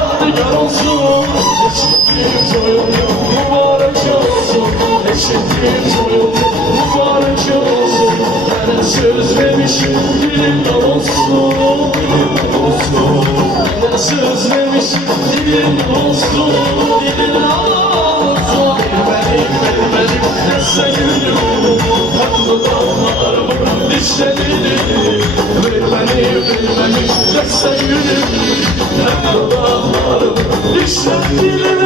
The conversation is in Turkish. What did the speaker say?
yadigar olsun. Eşitliğim soyuldu mübarek olsun. Eşitliğim soyuldu mübarek olsun. Ben söz vermişim dilimde olsun. Ben söz vermişim dilimde olsun. Dilimde olsun. Benim dese gülüm. Tatlı dağlarımın dişlerini. Beni dese gülüm. Tatlı dağlarımın dişlerini.